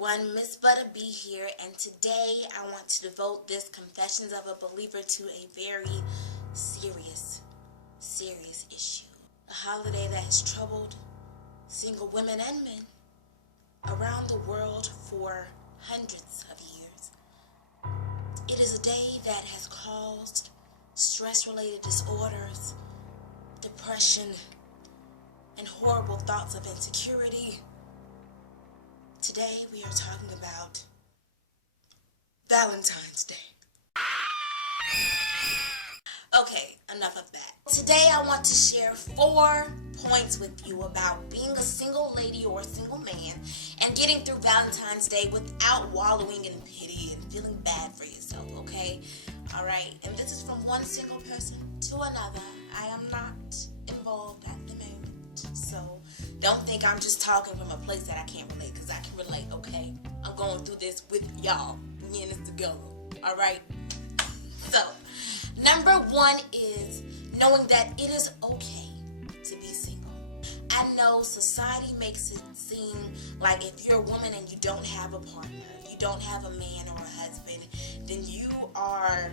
everyone, MissButtahB here, and today I want to devote this Confessions of a Believer to a very serious issue. A holiday that has troubled single women and men around the world for hundreds of years. It is a day that has caused stress-related disorders, depression, and horrible thoughts of insecurity. Today we are talking about Valentine's Day. Okay, enough of that. Today I want to share 4 points with you about being a single lady or a single man and getting through Valentine's Day without wallowing in pity and feeling bad for yourself, okay? Alright, and this is from one single person to another. I am not involved at the moment, so don't think I'm just talking from a place that I can't relate, because I can relate, okay? I'm going through this with y'all. We in this together, alright? So, number 1 is knowing that it is okay to be single. I know society makes it seem like if you're a woman and you don't have a partner, if you don't have a man or a husband, then you are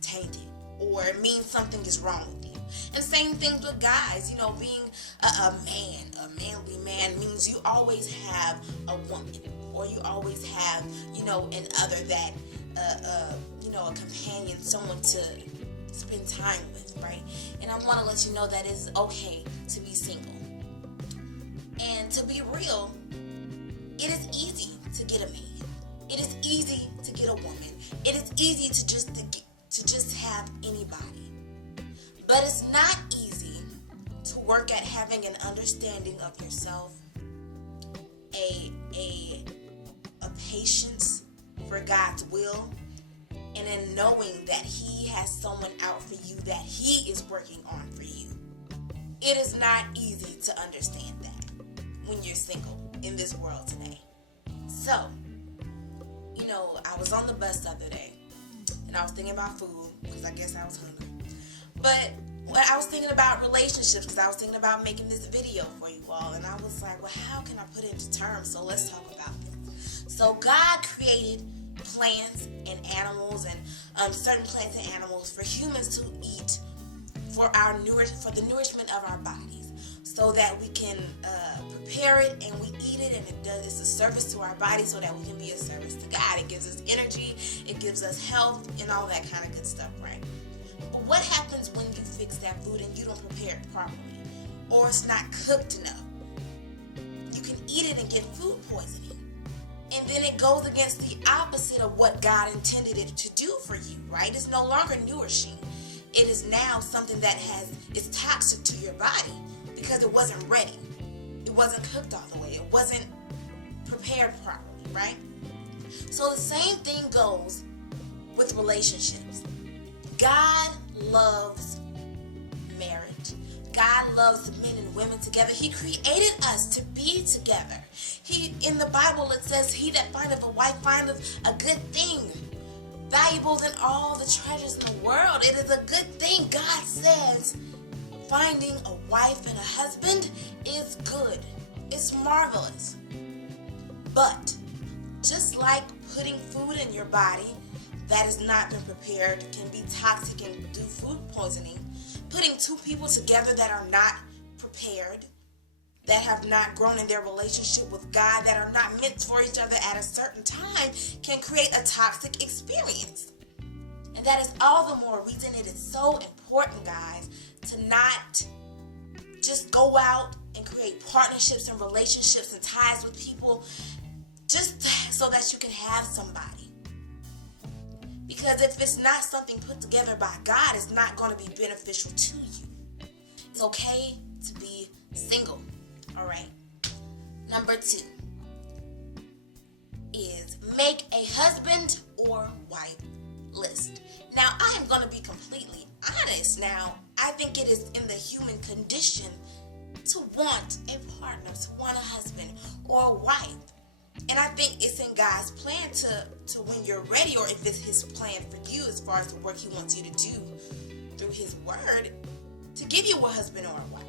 tainted, or it means something is wrong with you. And same thing with guys, you know, being a manly man means you always have a woman, or you always have, you know, an other that, you know, a companion, someone to spend time with, right? And I want to let you know that it's okay to be single. And to be real, it is easy to get a man. It is easy to get a woman. It is easy to just have anybody. But it's not easy to work at having an understanding of yourself, a patience for God's will, and in knowing that He has someone out for you that He is working on for you. It is not easy to understand that when you're single in this world today. So, you know, I was on the bus the other day, and I was thinking about food, because I guess I was hungry. But I was thinking about relationships, because I was thinking about making this video for you all, and I was like, well, how can I put it into terms? So let's talk about this. So God created plants and animals and certain plants and animals for humans to eat for the nourishment of our bodies, so that we can prepare it and we eat it, and it's a service to our body so that we can be a service to God. It gives us energy, it gives us health, and all that kind of good stuff, right? But what happens when you fix that food and you don't prepare it properly, or it's not cooked enough? You can eat it and get food poisoning. And then it goes against the opposite of what God intended it to do for you, right? It's no longer nourishing. It is now something that is toxic to your body because it wasn't ready. It wasn't cooked all the way. It wasn't prepared properly, right? So the same thing goes with relationships. God loves marriage. God loves men and women together. He created us to be together. In the Bible it says, he that findeth a wife findeth a good thing, valuable than all the treasures in the world. It is a good thing. God says finding a wife and a husband is good. It's marvelous. But just like putting food in your body that has not been prepared can be toxic and do food poisoning, putting 2 people together that are not prepared, that have not grown in their relationship with God, that are not meant for each other at a certain time, can create a toxic experience. And that is all the more reason it is so important, guys, to not just go out and create partnerships and relationships and ties with people just so that you can have somebody. Because if it's not something put together by God, it's not going to be beneficial to you. It's okay to be single. All right. Number 2 is make a husband or wife list. Now, I am going to be completely honest. Now, I think it is in the human condition to want a partner, to want a husband or a wife. And I think it's in God's plan to when you're ready, or if it's His plan for you as far as the work He wants you to do through His word, to give you a husband or a wife.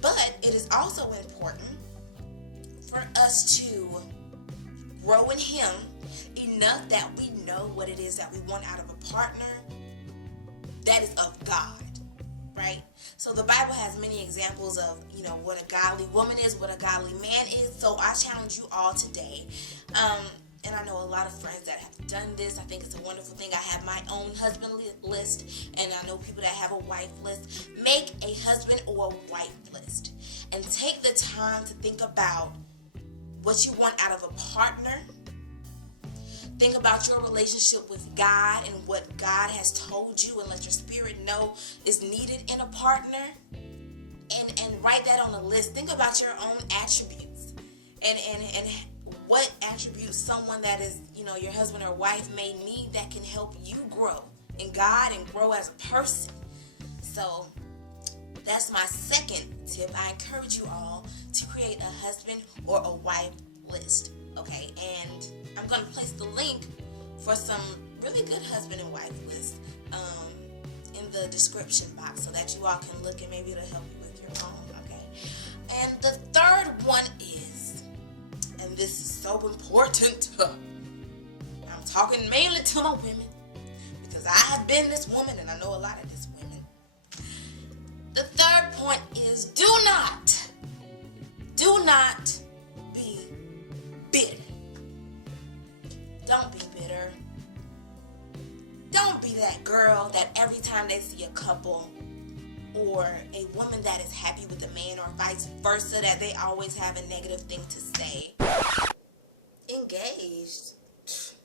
But it is also important for us to grow in Him enough that we know what it is that we want out of a partner that is of God, right? So the Bible has many examples of, what a godly woman is, what a godly man is. So I challenge you all today. And I know a lot of friends that have done this. I think it's a wonderful thing. I have my own husband list, and I know people that have a wife list. Make a husband or a wife list, and take the time to think about what you want out of a partner. Think about your relationship with God and what God has told you, and let your spirit know is needed in a partner. And write that on a list. Think about your own attributes and what attributes someone that is, your husband or wife may need that can help you grow in God and grow as a person. So that's my second tip. I encourage you all to create a husband or a wife list. Okay, and I'm going to place the link for some really good husband and wife lists in the description box so that you all can look, and maybe it'll help you with your own. Okay, and the third one is, and this is so important, I'm talking mainly to my women because I have been this woman and I know a lot of these women. The third point is do not be bitter. Don't be bitter. Don't be that girl that every time they see a couple or a woman that is happy with a man, or vice versa, that they always have a negative thing to say. Engaged,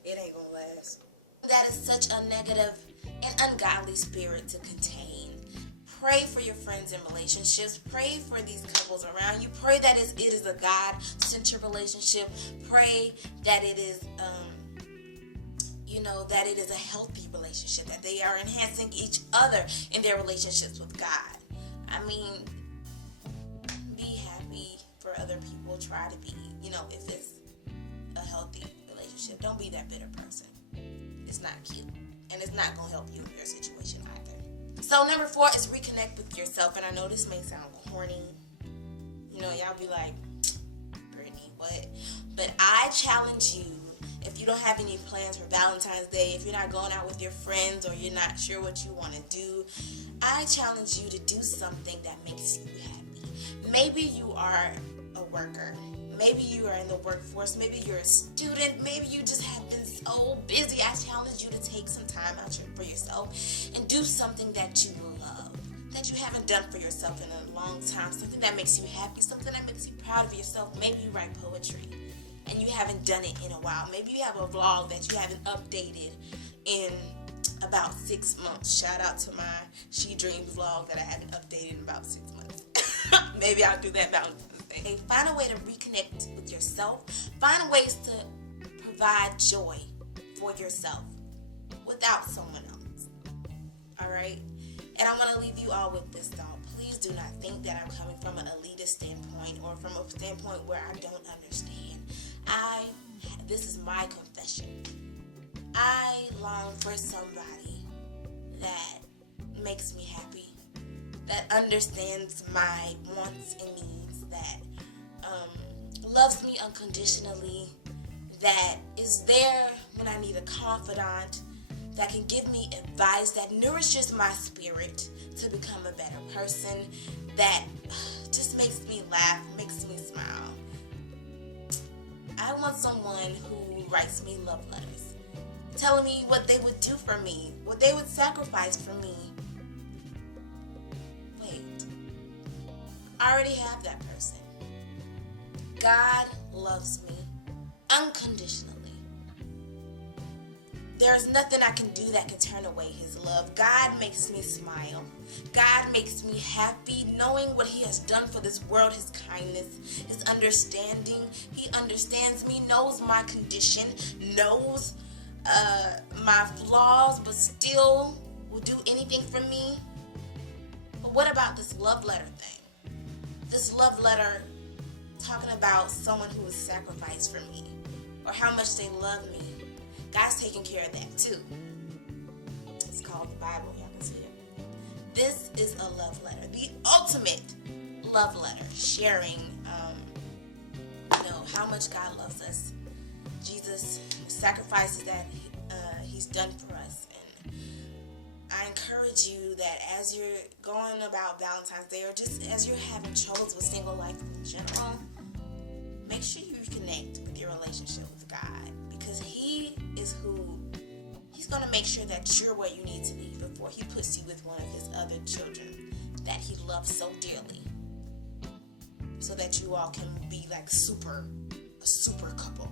it ain't gonna last. That is such a negative and ungodly spirit to contain. Pray for your friends in relationships. Pray for these couples around you. Pray that it is a God-centered relationship. Pray that it is, that it is a healthy relationship, that they are enhancing each other in their relationships with God. I mean, be happy for other people. Try to be, if it's a healthy relationship. Don't be that bitter person. It's not cute. And it's not going to help you in your situation either. So number 4 is reconnect with yourself. And I know this may sound corny. Y'all be like, Brittany, what? But I challenge you, if you don't have any plans for Valentine's Day, if you're not going out with your friends, or you're not sure what you want to do, I challenge you to do something that makes you happy. Maybe you are a worker. Maybe you are in the workforce. Maybe you're a student. Maybe you just have been so busy. I challenge you to take some time out for yourself and do something that you love, that you haven't done for yourself in a long time, something that makes you happy, something that makes you proud of yourself. Maybe you write poetry and you haven't done it in a while. Maybe you have a vlog that you haven't updated in about 6 months. Shout out to my She Dreams vlog that I haven't updated in about 6 months. Maybe I'll do that Valentine's Day. Find a way to reconnect with yourself. Find ways to provide joy for yourself without someone else. Alright? And I'm going to leave you all with this thought. Please do not think that I'm coming from an elitist standpoint, or from a standpoint where I don't understand. This is my confession. I long for somebody that makes me happy, that understands my wants and needs, that loves me unconditionally, that is there when I need a confidant, that can give me advice, that nourishes my spirit to become a better person, that just makes me laugh, makes me smile. I want someone who writes me love letters, telling me what they would do for me, what they would sacrifice for me. Wait, I already have that person. God loves me unconditionally. There's nothing I can do that can turn away His love. God makes me smile. God makes me happy knowing what He has done for this world, His kindness, His understanding. He understands me, knows my condition, knows my flaws, but still will do anything for me. But what about this love letter thing? This love letter talking about someone who was sacrificed for me, or how much they love me. God's taking care of that too. It's called the Bible. Y'all can see it. This is a love letter, the ultimate love letter, sharing know how much God loves us. Jesus, the sacrifices that He's done for us. And I encourage you that as you're going about Valentine's Day, or just as you're having troubles with single life in general, make sure you reconnect with your relationship with God, because He is who He's going to make sure that you're where you need to be before He puts you with one of His other children that He loves so dearly, so that you all can be like a super couple,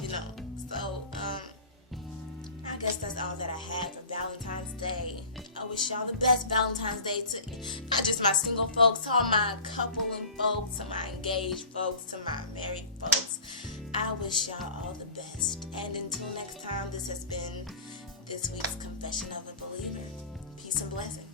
you know. So I guess that's all that I had for Valentine's Day. I wish y'all the best Valentine's Day to not just my single folks, to all my coupling folks, to my engaged folks, to my married folks. I wish y'all all the best. And until next time, this has been this week's Confession of a Believer. Peace and blessings.